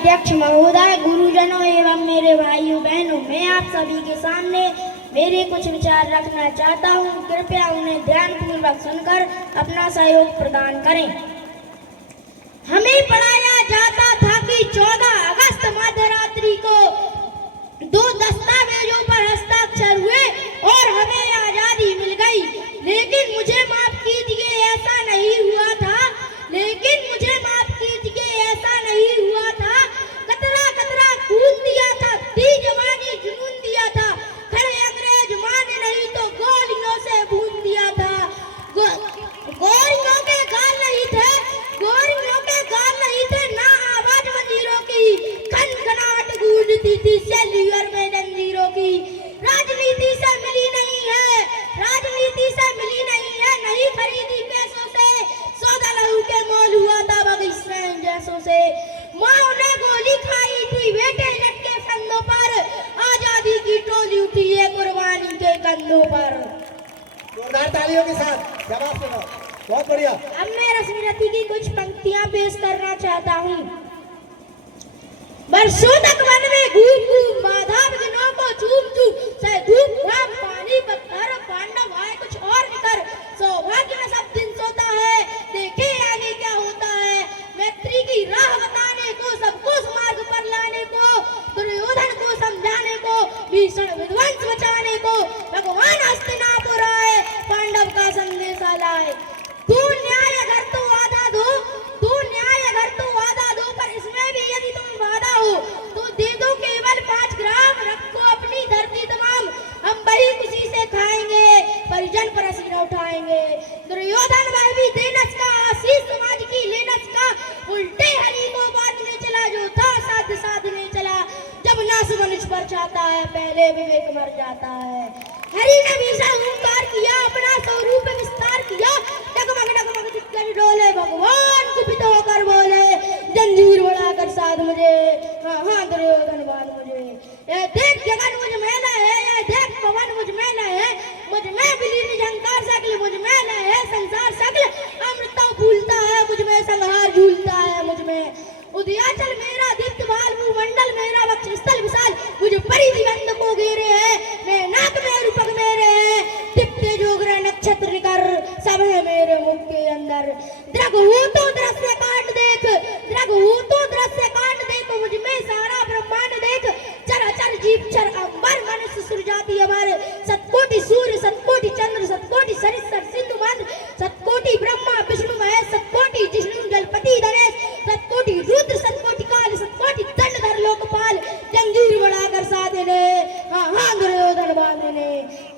अध्यक्ष महोदय, गुरुजनों एवं मेरे भाइयों बहनों, मैं आप सभी के सामने मेरे कुछ विचार रखना चाहता हूं। कृपया उन्हें ध्यानपूर्वक सुनकर अपना सहयोग प्रदान करें। हमें पढ़ाया जाता था कि 14 अगस्त मध्यरात्रि को 2 दस्तावेजों पर हस्ताक्षर हुए और हमें आजादी मिल गई। लेकिन मुझे माफ कीजिए, ऐसा नहीं हुआ था। कतरा कतरा खून दिया था, दी जवानी जुनून दिया था। खड़े अंग्रेज माने नहीं तो गोलियों से भून दिया था। गोलियों के गाल नहीं थे, ना आवाज मंजीरों की, खनखनाहट गूंजती थी सेल्यूलर में जंजीरों की। राजनीति से मिली नहीं है, नहीं खरीदी पैसों से, सौदा लहू के मोल हुआ था बगीचें जैसों से। माँ ने गोली खाई थी, बेटे लटके फंदों पर, आजादी की टोली उठी है कुर्बानी के कंधों पर। जोरदार तालियों के साथ जवाब सुनो, बहुत बढ़िया। अब मैं रश्मिरथी की कुछ पंक्तियां पेश करना चाहता हूँ। बरसों तक वन में घूम घूम, बाधा विघ्नों को चूम चूम, सह धूप घाम पानी पत्थर, पांडव आए कुछ और निकर, सौभाग्य में सब दिन सोता है, देखे आगे क्या होता है। मैत्री की राह बताने को, सबको मार्ग पर लाने को, दुर्योधन को समझाने को, भीषण विध्वंस बचाने को, भगवान हस्तिनापुर आए, पांडव का संदेशा लाए। तू न्याय अगर तो वादा दो, पर इसमें भी यदि तुम वादा हो तो दे दो केवल 5 ग्राम, रखो अपनी धरती तमाम, हम वही खुशी से खाएंगे, परिजन पर असीर उठाएंगे। दुर्योधन वह भी देनस का, आशीष समाज की लेनस का, उल्टे हरि को बांटने चला, जो था साधने चला। जब नाश मनुष्य पर चाहता है, पहले विवेक मर जाता है। हरि ने भीषण हुंकार किया, अपना स्वरूप विस्तार किया, डगमग दिग्गज डोले, भगवान कुपित होकर बोले, जंजीर बढ़ाकर साध मुझे, हाँ दुर्योधन बांध मुझे। ये देख जगन मुझ में न है, ये देख पवन मुझ में न है, मुझ में विलीन झंकार सकल, मुझ में न है संसार सकल, अमृता फूलता है मुझ में, संहार झूलता है मुझ में। उदयाचल मेरा दीप्त बाल, भूमंडल मेरा वक्षस्थल विशाल, मुझ परि दिगंत को घेरे है, मैं नाक में रूपक मेरे है, दिप्ते जोग्र नक्षत्र निकर, सब है मेरे मुख के अंदर। द्रग हो तो दृश्य काट देख, मुझ में सारा ब्रह्मांड देख, चराचर जीव चर अंबर, मनुष्य सुरजाति अमर, सतकोटि सूर्य सतकोटि चंद्र, सतकोटि सरिसर सिंधु मंद्र, सतकोटि ब्रह्मा विष्णु महेश, सतकोटि जिष्णु जलपति गणेश, सतकोटि रुद्र सतकोटि काल, सतकोटि दंडधर लोकपाल, जंजीर बढ़ाकर साधने, हाँ दुर्योधन बांधने।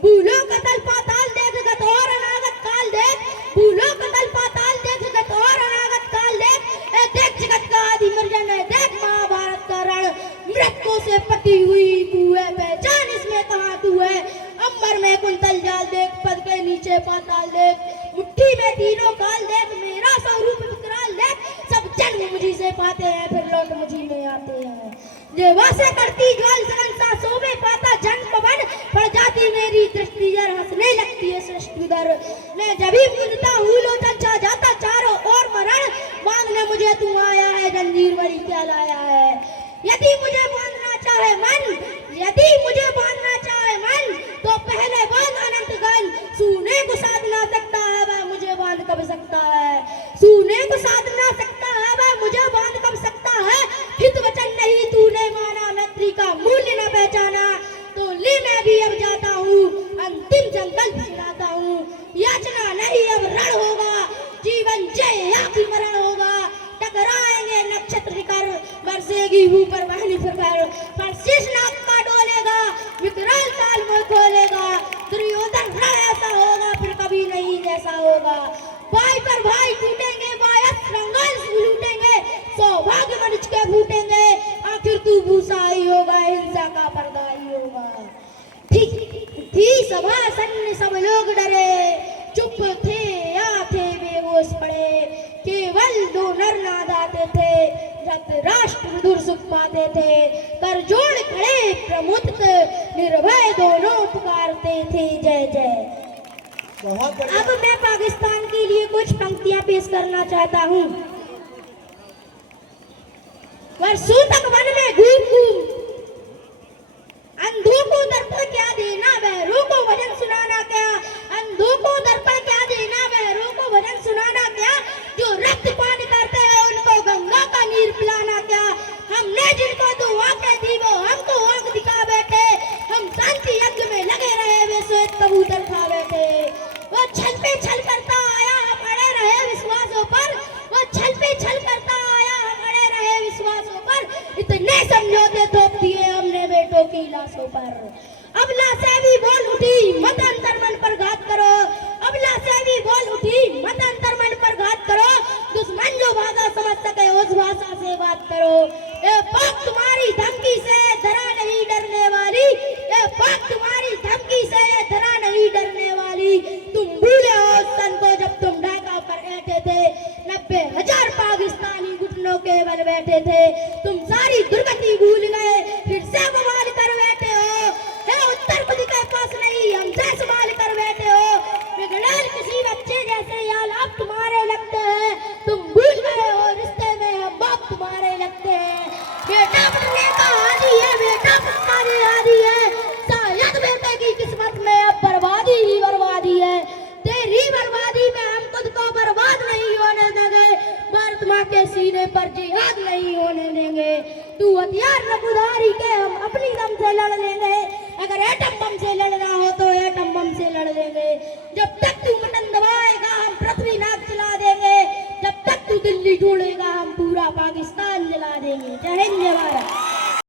भूलो कतल पाताल देख, गत और अनागत काल देख, भूलो कतल पाताल देख, गत और अनागत काल देख, देख जगत का आदि मर्जन है, देख महाभारत का रण, मृतकों से पटी हुई तू है, पहचान इसमें कहाँ तू है। अंबर में कुंतल जाल देख, पद के नीचे पाताल देख, मुट्ठी में तीनों काल देख, मेरा स्वरूप विकराल देख, सब जन्म मुझी से पाते हैं, फिर लौट मुझी में आते हैं। जेवा से करती ज्वाल सगन सांसों में पाता जन्म पवन, पड़ जाती मेरी दृष्टि जर, हंसने लगती है सृष्टि उधर। मैं जब भी पूजता हूँ लोचन छा जाता चारों ओर मरण, बांधने मुझे तू आया है, जंजीर बड़ी क्या लाया है। यदि मुझे बांधना चाहे मन, तो पहले बांध अनंत गन, सूने को साध ना सकता है वह मुझे बांध कब सकता है, सूने को साध ना सकता है वह मुझे बांध कब सकता है। हित वचन नहीं तूने माना, मैत्री का मूल्य न पहचाना, तो ले मैं भी अब जाता हूँ, अंतिम संकल्प सुनाता हूँ। याचना नहीं अब रण होगा, जीवन जय या कि मरण होगा, टकराएंगे नक्षत्र निकर, बरसेगी ऊपर वाहिनी पर शीश नाग का डोलेगा, विकराल काल में खोलेगा, दुर्योधन रण ऐसा होगा फिर कभी नहीं जैसा होगा। भाई पर भाई टूटेंगे, बायस रंगल लूटेंगे, सौभाग्य मनुष्य के फूटेंगे, आखिर तू भूसा ही होगा, हिंसा का पर्दा ही होगा। थी सभा सन्न, सब लोग डरे, चुप थे या थे बेहोश पड़े, केवल 2 नर नाद आते थे, राष्ट्र दूर सुख पाते थे, कर जोड़ खड़े प्रमुख निर्भय दोनों पुकारते थे जय जय। अब मैं पाकिस्तान के लिए कुछ पंक्तियां पेश करना चाहता हूँ। वर्षों तक वन में घूम घूम अंधों को दर्पण क्या देना, बहरों को भजन सुनाना क्या। अंधों को दर्पण क्या देना, बहरों को भजन सुनाना क्या। जो रक्त पान करते हैं उनको गंगा का नीर पिलाना क्या। हमने जिनको दो आंखें दी वो हमको आंख दिखा बैठे। हम शांति यज्ञ में लगे रहे वे श्वेत कबूतर खा बैठे। वो छल पे छल करता आया हम अड़े रहे विश्वासों पर। वो छल पे छल करता आया हम अड़े रहे विश्वासों पर। इतने समझौते थोप दिए हमने बेटों की लाशों पर। अबला से भी बोल उठी मत अंतर मन पर घात करो। अबला से भी बोल उठी मत अंतर मन पर घात करो। दुश्मन जो भाषा समझ सके उस भाषा से बात करो। ये पाक तुम्हारी धमकी से डरा नहीं डरने वाली। ये पाक तुम्हारी धमकी से डरा नहीं डरने वाली। तुम भूले हो उस सन को जब तुम ढाका पर बैठे थे। 90,000 पाकिस्तानी घुटनों के बल बैठे थे। तुम सारी दुर्गति भूल गए फिर से बवाल कर बैठे हो। है उत्तर खुद के पास नहीं हमसे सवाल कर बैठे हो। बिगड़ैल किसी बच्चे जैसे याल अब तुम्हारे लगते हैं। तुम भूल गए हो रिश्ते में हम बाप तुम्हारे लगते हैं। बेटा बनने का आदी है, बेटा बनना ही आदी है। शायद बेटे की किस्मत में अब बर्बादी ही बर्बादी है। तेरी बर्बादी में हम खुद को बर्बाद नहीं होने देंगे। भारत माँ के सीने पर जिहाद नहीं होने देंगे। तू हथियार न उधारी के हम अपनी दम से लड़ लेंगे। अगर